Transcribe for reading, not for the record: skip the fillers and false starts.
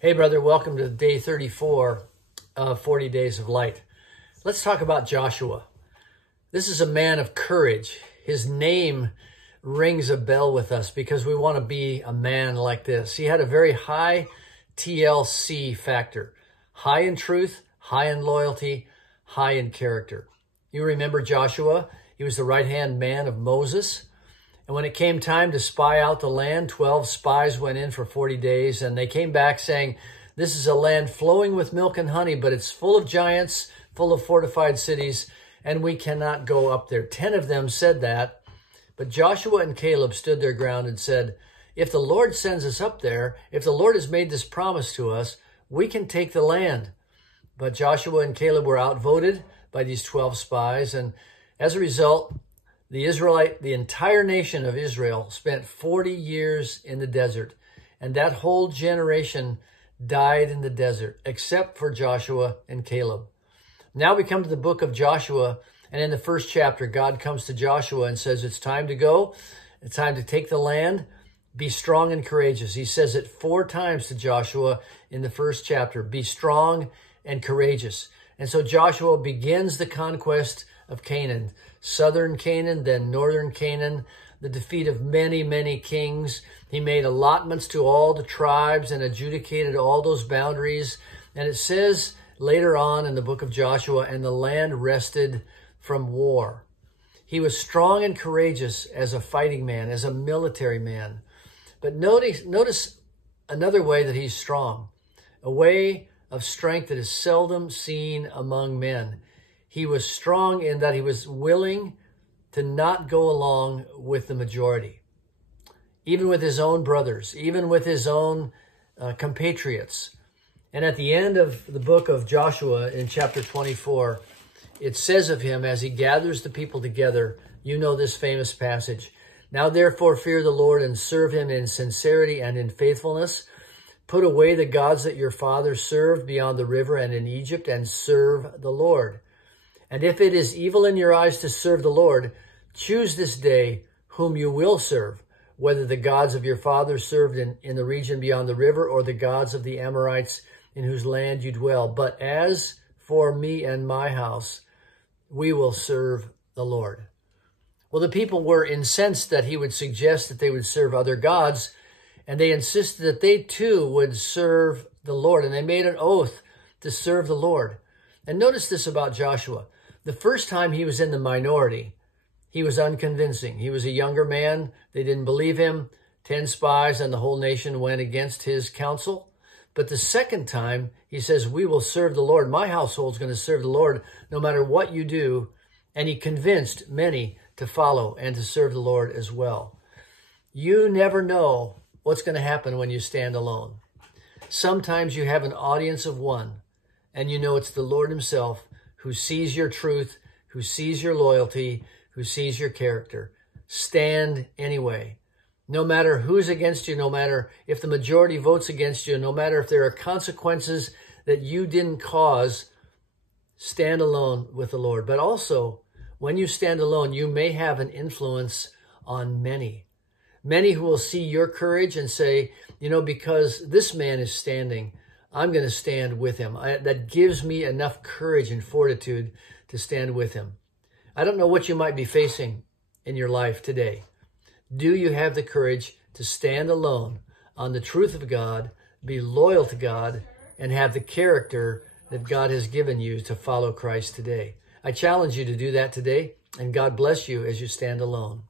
Hey, brother, welcome to day 34 of 40 Days of Light. Let's talk about Joshua. This is a man of courage. His name rings a bell with us because we want to be a man like this. He had a very high TLC factor, high in truth, high in loyalty, high in character. You remember Joshua? He was the right-hand man of Moses. And when it came time to spy out the land, 12 spies went in for 40 days, and they came back saying, this is a land flowing with milk and honey, but it's full of giants, full of fortified cities, and we cannot go up there. 10 of them said that, but Joshua and Caleb stood their ground and said, if the Lord sends us up there, if the Lord has made this promise to us, we can take the land. But Joshua and Caleb were outvoted by these 12 spies, and as a result, the entire nation of Israel spent 40 years in the desert, and that whole generation died in the desert, except for Joshua and Caleb. Now we come to the book of Joshua, and in the first chapter, God comes to Joshua and says, it's time to go. It's time to take the land. Be strong and courageous. He says it 4 times to Joshua in the first chapter. Be strong and courageous. And so Joshua begins the conquest of Canaan, southern Canaan, then northern Canaan, the defeat of many, many kings. He made allotments to all the tribes and adjudicated all those boundaries. And it says later on in the book of Joshua, and the land rested from war. He was strong and courageous as a fighting man, as a military man. But notice another way that he's strong, a way of strength that is seldom seen among men. He was strong in that he was willing to not go along with the majority, even with his own brothers, even with his own compatriots. And at the end of the book of Joshua in chapter 24, it says of him as he gathers the people together, you know this famous passage, now therefore fear the Lord and serve him in sincerity and in faithfulness. Put away the gods that your fathers served beyond the river and in Egypt, and serve the Lord. And if it is evil in your eyes to serve the Lord, choose this day whom you will serve, whether the gods of your fathers served in the region beyond the river, or the gods of the Amorites in whose land you dwell. But as for me and my house, we will serve the Lord. Well, the people were incensed that he would suggest that they would serve other gods, and they insisted that they too would serve the Lord, and they made an oath to serve the Lord. And notice this about Joshua. The first time he was in the minority, he was unconvincing. He was a younger man. They didn't believe him. 10 spies and the whole nation went against his counsel. But the second time, he says, we will serve the Lord. My household's going to serve the Lord no matter what you do. And he convinced many to follow and to serve the Lord as well. You never know what's going to happen when you stand alone. Sometimes you have an audience of one, and you know it's the Lord himself who sees your truth, who sees your loyalty, who sees your character. Stand anyway. No matter who's against you, no matter if the majority votes against you, no matter if there are consequences that you didn't cause, stand alone with the Lord. But also, when you stand alone, you may have an influence on many. Many who will see your courage and say, you know, because this man is standing, I'm going to stand with him. That gives me enough courage and fortitude to stand with him. I don't know what you might be facing in your life today. Do you have the courage to stand alone on the truth of God, be loyal to God, and have the character that God has given you to follow Christ today? I challenge you to do that today, and God bless you as you stand alone.